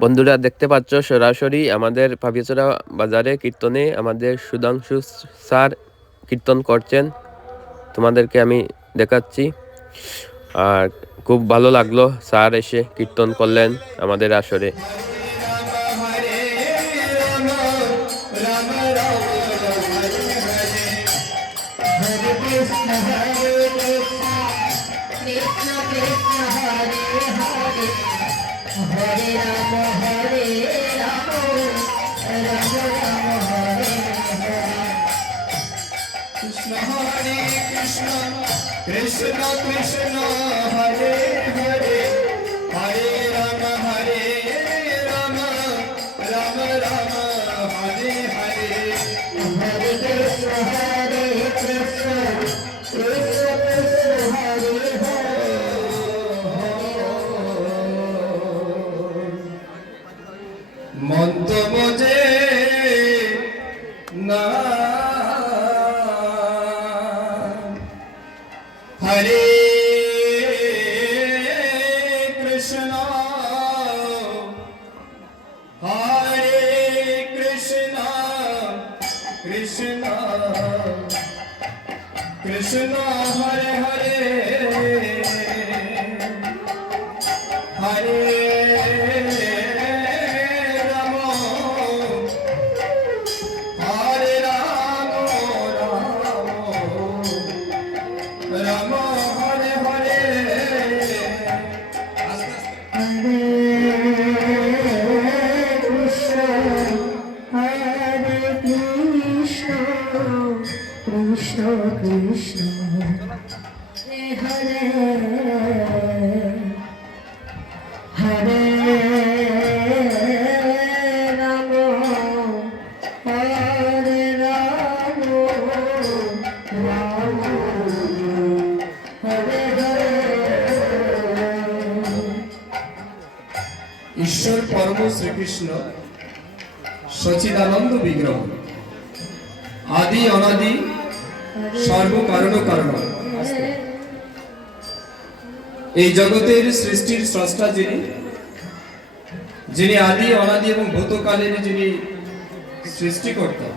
বন্ধুরা দেখতে পাচ্ছ সরাসরি আমাদের পাবিয়াছড়া বাজারে কীর্তনে আমাদের সুধাংশু স্যার কীর্তন করছেন, তোমাদেরকে আমি দেখাচ্ছি। আর খুব ভালো লাগলো, স্যার এসে কীর্তন করলেন আমাদের আসরে। Hare Rama, Hare Rama, Rama Rama, Hare Hare. Krishna Hare Krishna, Krishna Krishna, Hare Hare, Hare Rama, Hare Rama, Rama Rama, Hare Hare. Hare Krishna, Hare Krishna, Krishna Krishna, Hare Hare. মন্ত মজে না হরে কৃষ্ণ হরে Krishna Krishna Krishna Hare Hare Hare Krishna Krishna Hare Hare Rama Hare Rama Rama Hare Hare. ঈশ্বর পরম শ্রীকৃষ্ণ সচিদানন্দ বিগ্রহ, আদি অনাদি সর্ব কারণ কারণ। এই জগতের সৃষ্টির স্রষ্টা যিনি, যিনি আদি অনাদি এবং ভূতকালের যিনি সৃষ্টিকর্তা,